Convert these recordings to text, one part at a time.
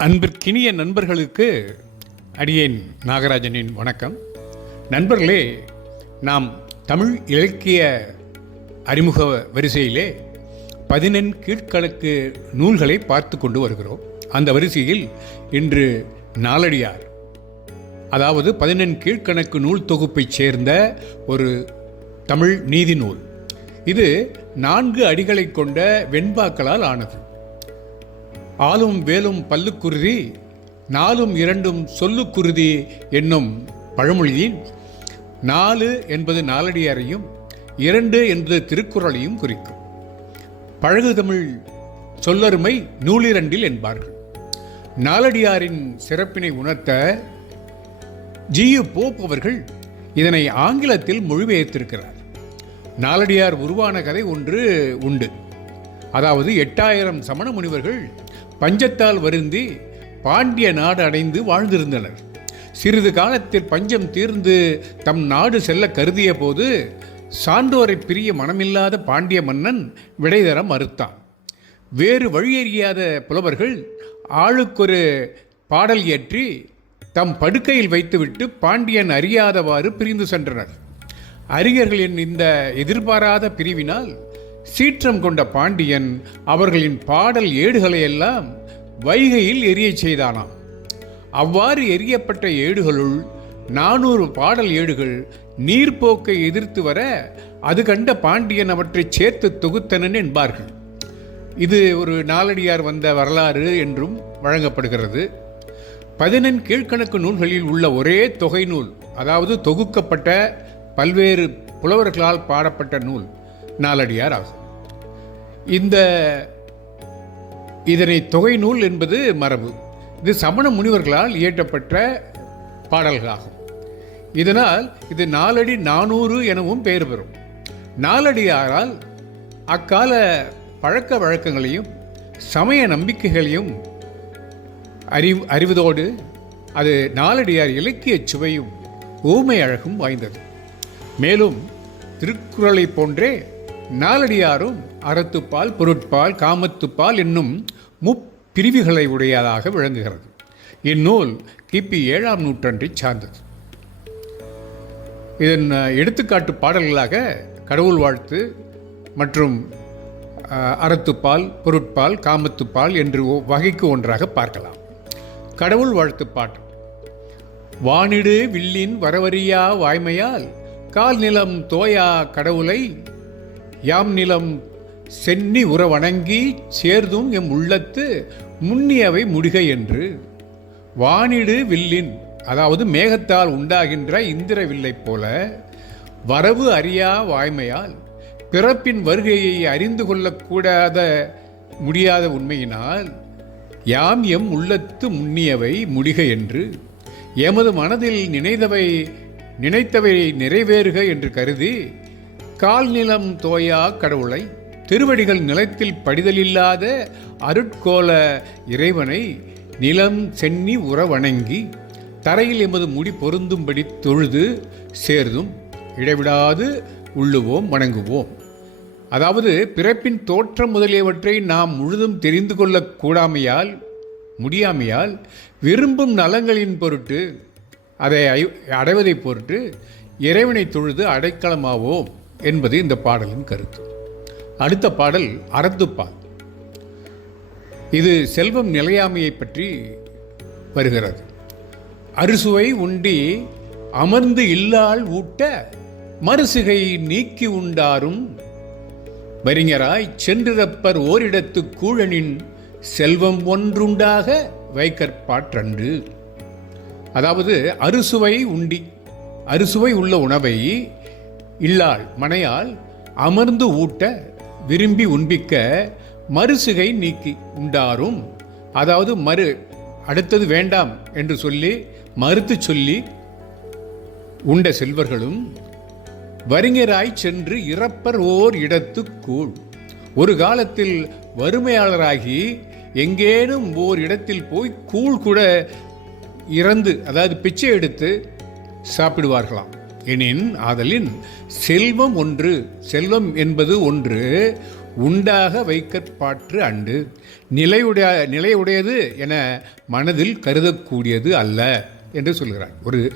அன்பிற்கினிய நண்பர்களுக்கு அடியேன் நாகராஜனின் வணக்கம். நண்பர்களே நாம் தமிழ் இலக்கிய அறிமுக வரிசையிலே பதினெண் கீழ்க்கணக்கு நூல்களை பார்த்து கொண்டு வருகிறோம். அந்த வரிசையில் இன்று நாலடியார் அதாவது பதினெண் கீழ்கணக்கு நூல் தொகுப்பைச் சேர்ந்த ஒரு தமிழ் நீதி நூல். இது நான்கு அடிகளை கொண்ட வெண்பாக்களால் ஆனது. ஆளும் வேலும் பல்லுக்குருதி நாலும் இரண்டும் சொல்லுக்குருதி என்னும் பழமொழியின் நாலு என்பது நாலடியாரையும் இரண்டு என்பது திருக்குறளையும் குறிக்கும். பழகு தமிழ் சொல்லருமை நூலிரண்டில் என்பார்கள். நாலடியாரின் சிறப்பினை உணர்த்த ஜியு போப் அவர்கள் இதனை ஆங்கிலத்தில் மொழிபெயர்த்திருக்கிறார். நாலடியார் உருவான கதை ஒன்று உண்டு. அதாவது எட்டாயிரம் சமண முனிவர்கள் பஞ்சத்தால் வருந்தி பாண்டிய நாடு அடைந்து வாழ்ந்திருந்தனர். சிறிது காலத்தில் பஞ்சம் தீர்ந்து தம் நாடு செல்ல கருதிய போது சான்றோரை பிரிய மனமில்லாத பாண்டிய மன்னன் விடை தர மறுத்தான். வேறு வழியறியாத புலவர்கள் ஆளுக்கொரு பாடல் இயற்றி தம் படுக்கையில் வைத்துவிட்டு பாண்டியன் அறியாதவாறு பிரிந்து சென்றனர். அறிஞர்களின் இந்த எதிர்பாராத பிரிவினால் சீற்றம் கொண்ட பாண்டியன் அவர்களின் பாடல் ஏடுகளை எல்லாம் வைகையில் எரியச் செய்தானாம். அவ்வாறு எரியப்பட்ட ஏடுகளுள் நானூறு பாடல் ஏடுகள் நீர்ப்போக்கை எதிர்த்து வர அது கண்ட பாண்டியன் அவற்றை சேர்த்து தொகுத்தனன் என்பார்கள். இது ஒரு நாலடியார் வந்த வரலாறு என்றும் வழங்கப்படுகிறது. பதினெண் கீழ்கணக்கு நூல்களில் உள்ள ஒரே தொகை நூல் அதாவது தொகுக்கப்பட்ட பல்வேறு புலவர்களால் பாடப்பட்ட நூல் நாலடியார் ஆகும். இந்த இதனை தொகை நூல் என்பது மரபு. இது சமண முனிவர்களால் இயற்றப்பட்ட பாடல்களாகும். இதனால் இது நாலடி நானூறு எனவும் பெயர் பெறும். நாலடியாரால் அக்கால பழக்க வழக்கங்களையும் சமய நம்பிக்கைகளையும் அறிவு அறிவதோடு அது நாலடியார் இலக்கிய சுவையும் ஊமை அழகும் வாய்ந்தது. மேலும் திருக்குறளை போன்றே நாலடியாரும் அறத்துப்பால் பொருட்பால் காமத்துப்பால் என்னும் முப்பிரிவுகளை உடையதாக விளங்குகிறது. இந்நூல் கிபி ஏழாம் நூற்றாண்டைச் சார்ந்தது. இதன் எடுத்துக்காட்டு பாடல்களாக கடவுள் வாழ்த்து மற்றும் அறத்துப்பால் பொருட்பால் காமத்துப்பால் என்று வகைக்கு ஒன்றாக பார்க்கலாம். கடவுள் வாழ்த்து பாட்டு. வானிடு வில்லின் வரவறியா வாய்மையால் கால் நிலம் தோயா கடவுளை யாம் நிலம் சென்னி உற வணங்கி சேர்தும் எம் உள்ளத்து முன்னியவை முடிக என்று. வானிடு வில்லின் அதாவது மேகத்தால் உண்டாகின்ற இந்திர வில்லைப் போல வரவு அறியா வாய்மையால் பிறப்பின் வருகையை அறிந்து கொள்ளக்கூடாத முடியாத உண்மையினால் யாம் எம் உள்ளத்து முன்னியவை முடிக என்று. எமது மனதில் நினைத்தவை நினைத்தவை நிறைவேறுக என்று கருதி கால் நிலம் தோயா கடவுளை திருவடிகள் நிலத்தில் படிதலில்லாத அருட்கோல இறைவனை நிலம் சென்னி உற வணங்கி தரையில் எமது முடி பொருந்தும்படி தொழுது சேர்தும் இடைவிடாது உள்ளுவோம் வணங்குவோம். அதாவது பிறப்பின் தோற்றம் முதலியவற்றை நாம் முழுதும் தெரிந்து கொள்ளக்கூடாமையால் முடியாமையால் விரும்பும் நலங்களின் பொருட்டு அதை அடைவதை அடைவதைப் பொருட்டு இறைவனை தொழுது அடைக்கலமாவோம். என்பது இந்த பாடலின் கருத்து. அடுத்த பாடல் அறத்துப்பால் இது செல்வம் நிலையாமையை பற்றி வருகிறது. அறுசுவை உண்டி அமர்ந்து இல்லால் ஊட்ட மறுசுகை நீக்கி உண்டாரும் வரிஞராய் சென்றிருப்பர் ஓரிடத்து கூழனின் செல்வம் ஒன்றுண்டாக வைக்கற்பாற்றன்று அதாவது அறுசுவை உண்டி அறுசுவை உள்ள உணவை இல்லாள் மனையால் அமர்ந்து ஊட்ட விரும்பி உண்பிக்க மறுசுகை நீக்கி உண்டாரும். அதாவது மறு அடுத்தது வேண்டாம் என்று சொல்லி மறுத்து சொல்லி உண்ட செல்வர்களும் வரிஞராய் சென்று இறப்பர் ஓர் இடத்து கூழ். ஒரு காலத்தில் வறுமையாளராகி எங்கேனும் ஓர் இடத்தில் போய் கூழ் கூட இறந்து அதாவது பிச்சை எடுத்து சாப்பிடுவார்களாம். எனின் ஆதலின் செல்வம் ஒன்று செல்வம் என்பது ஒன்று உண்டாக வைக்கற்பாற்று அண்டு நிலையுடைய நிலையுடையது என மனதில் கருதக்கூடியது அல்ல என்று சொல்கிறார். ஒரு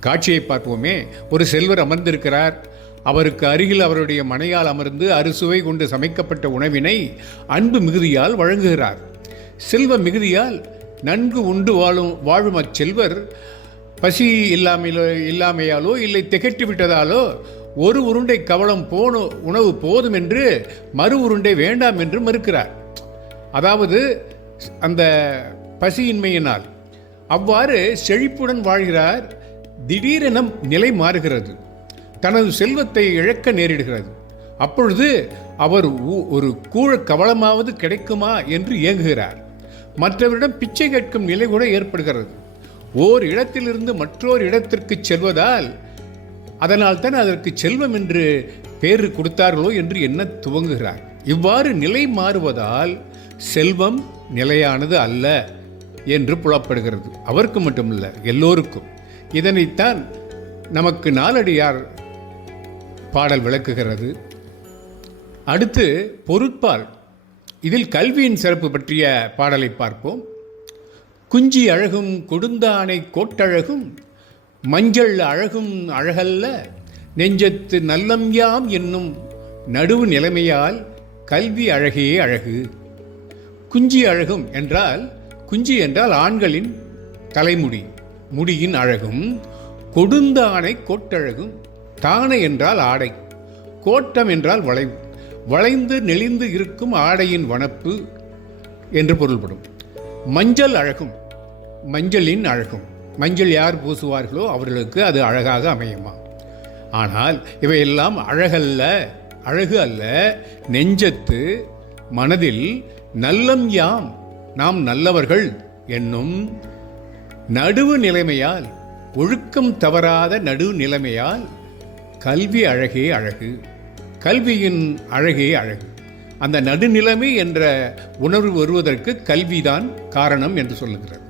காட்சியை பார்ப்போமே. ஒரு செல்வர் அமர்ந்திருக்கிறார். அவருக்கு அருகில் அவருடைய மனையால் அமர்ந்து அறுசுவை கொண்டு சமைக்கப்பட்ட உணவினை அன்பு மிகுதியால் வழங்குகிறார். செல்வ மிகுதியால் நன்கு உண்டு வாழும் வாழும் அச்செல்வர் பசி இல்லாமையிலோ இல்லாமையாலோ இல்லை திகட்டு விட்டதாலோ ஒரு உருண்டை கவளம் போன உணவு போதும் என்று மறு உருண்டை வேண்டாம் என்று மறுக்கிறார். அதாவது அந்த பசியின்மையினால். அவ்வாறு செழிப்புடன் வாழ்கிறார் திடீரென நிலை மாறுகிறது. தனது செல்வத்தை இழக்க நேரிடுகிறது. அப்பொழுது அவர் ஊ- ஒரு கூழ கவளமாவது கிடைக்குமா என்று இயங்குகிறார் மற்றவரிடம் பிச்சை கேட்கும் நிலை கூட ஏற்படுகிறது. ஓர் இடத்திலிருந்து மற்றொரு இடத்திற்கு செல்வதால் அதனால் தான் அதற்கு செல்வம் என்று பேர் கொடுத்தார்களோ என்று எண்ண துவங்குகிறார். இவ்வாறு நிலை மாறுவதால் செல்வம் நிலையானது அல்ல என்று புலப்படுகிறது. அவருக்கு மட்டுமல்ல எல்லோருக்கும். இதனைத்தான் நமக்கு நாலடியார் பாடல் விளக்குகிறது. அடுத்து பொருட்பால். இதில் கல்வியின் சிறப்பு பற்றிய பாடலை பார்ப்போம். குஞ்சி அழகும் கொடுந்தானை கோட்டழகும் மஞ்சள் அழகும் அழகல்ல நெஞ்சத்து நல்லம் யாம் என்னும் நடுவு நிலைமையால் கல்வி அழகே அழகு. குஞ்சி அழகும் என்றால் குஞ்சி என்றால் ஆண்களின் தலைமுடி முடியின் அழகும். கொடுந்தானை கோட்டழகும் தானை என்றால் ஆடை கோட்டம் என்றால் வளைவு வளைந்து நெளிந்து இருக்கும் ஆடையின் வனப்பு என்று பொருள்படும். மஞ்சள் அழகும் மஞ்சளின் அழகும். மஞ்சள் யார் பூசுவார்களோ அவர்களுக்கு அது அழகாக அமையுமா? ஆனால் இவையெல்லாம் அழகல்ல அழகு அல்ல நெஞ்சத்து மனதில் நல்லம் யாம் நாம் நல்லவர்கள் என்னும் நடுவு நிலைமையால் ஒழுக்கம் தவறாத நடுவு நிலைமையால் கல்வி அழகே அழகு. கல்வியின் அழகே அழகு. அந்த நடுநிலைமை என்ற உணர்வு வருவதற்கு கல்விதான் காரணம் என்று சொல்லுகிறது.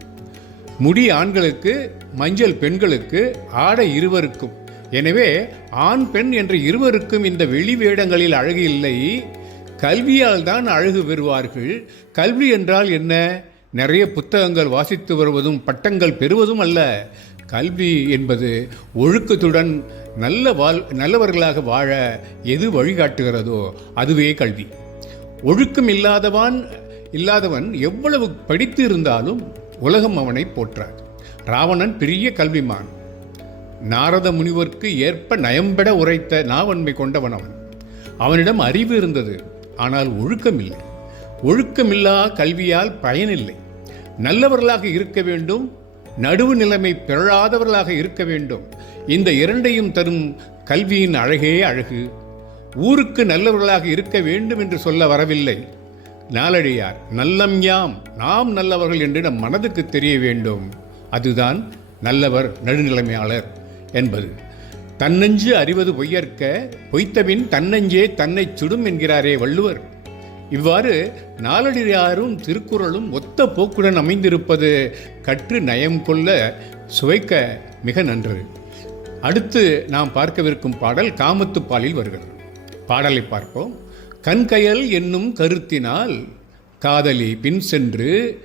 முடி ஆண்களுக்கு மஞ்சள் பெண்களுக்கு ஆடை இருவருக்கும். எனவே ஆண் பெண் என்ற இருவருக்கும் இந்த வெளி வேடங்களில் அழகு இல்லை. கல்வியால் தான் அழகு பெறுவார்கள். கல்வி என்றால் என்ன? நிறைய புத்தகங்கள் வாசித்து வருவதும் பட்டங்கள் பெறுவதும் அல்ல. கல்வி என்பது ஒழுக்கத்துடன் நல்ல வாழ் நல்லவர்களாக வாழ எது வழிகாட்டுகிறதோ அதுவே கல்வி. ஒழுக்கம் இல்லாதவன் இல்லாதவன் எவ்வளவு படித்து இருந்தாலும் உலகம் அவனை போற்றார். ராவணன் பெரிய கல்விமான். நாரத முனிவர்க்கு ஏற்ப நயம்பட உரைத்த நாவன்மை கொண்டவன் அவன். அவனிடம் அறிவு இருந்தது ஆனால் ஒழுக்கமில்லை. ஒழுக்கமில்லா கல்வியால் பயனில்லை. நல்லவர்களாக இருக்க வேண்டும் நடுவு நிலைமை பிறழாதவர்களாக இருக்க வேண்டும். இந்த இரண்டையும் தரும் கல்வியின் அழகே அழகு. ஊருக்கு நல்லவர்களாக இருக்க வேண்டும் என்று சொல்ல வரவில்லை. நாளடியார் நல்லம் யாம் நாம் நல்லவர்கள் என்று நம் மனதுக்கு தெரிய வேண்டும். அதுதான் நல்லவர் நடுநிலைமையாளர் என்பது. தன்னஞ்சு அறிவது பொய்யற்க பொய்த்தபின் தன்னஞ்சே தன்னை சுடும் என்கிறாரே வள்ளுவர். இவ்வாறு நாலடியாரும் திருக்குறளும் ஒத்த போக்குடன் அமைந்திருப்பது கற்று நயம் கொள்ள சுவைக்க மிக நன்று. அடுத்து நாம் பார்க்கவிருக்கும் பாடல் காமத்து பாலில் வருகிறது. பாடலை பார்ப்போம். கண்கயல் என்னும் கருத்தினால் காதலி பின் சென்று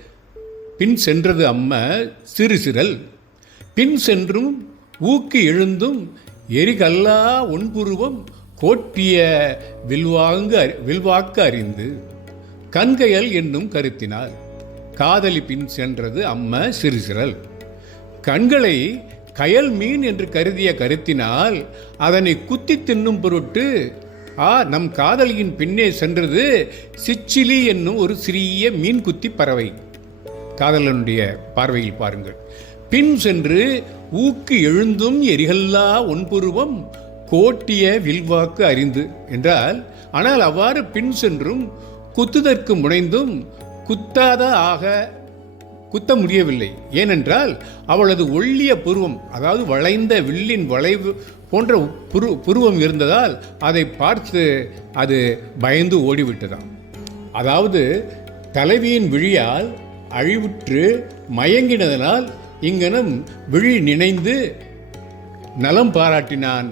பின் சென்றது அம்ம சிறு சிறல். பின் சென்றும் ஊக்கு எழுந்தும் எரிகல்லா ஒன்புருவம் கோட்டிய வில்வாங்கு அறி- வில்வாக்கு அறிந்து. கண்கையல் என்னும் கருத்தினால் காதலி பின் சென்றது அம்ம சிறு சிறல். கண்களை கயல் மீன் என்று கருதிய கருத்தினால் அதனை குத்தி தின்னும் பொருட்டு ஆ நம் காதலியின் பின்னே சென்றது சிச்சிலி என்னும் ஒரு சிறிய மீன்குத்தி பறவை. காதலனுடைய பார்வையில் பாருங்கள். பின் சென்று ஊக்கு எழுந்தும் எரிகல்லா ஒன்புருவம் கோட்டிய வில்வாக்கு அறிந்து என்றால் ஆனால் அவ்வாறு பின் சென்றும் குத்துதற்கு முனைந்தும் குத்தாத ஆக குத்த முடியவில்லை. ஏனென்றால் அவளது ஒள்ளிய புருவம் அதாவது வளைந்த வில்லின் வளைவு போன்ற புரு புருவம் இருந்ததால் அதை பார்த்து அது பயந்து ஓடிவிட்டதாம். அதாவது தலைவியின் விழியால் அழிவுற்று மயங்கினதனால் இங்கனம் விழி நினைந்து நலம் பாராட்டினான்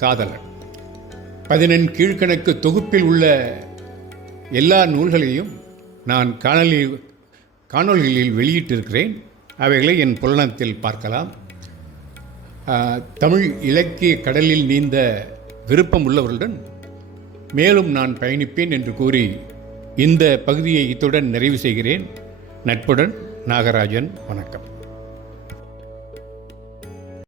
காதலன். பதினெண் கீழ்கணக்கு தொகுப்பில் உள்ள எல்லா நூல்களையும் நான் காணொலி காணொளிகளில் வெளியிட்டிருக்கிறேன். அவைகளை என் புலனத்தில் பார்க்கலாம். தமிழ் இலக்கிய கடலில் நீந்த விருப்பம் உள்ளவர்களுடன் மேலும் நான் பயணிப்பேன் என்று கூறி இந்த பகுதியை இத்துடன் நிறைவு செய்கிறேன். நட்புடன் நாகராஜன் வணக்கம்.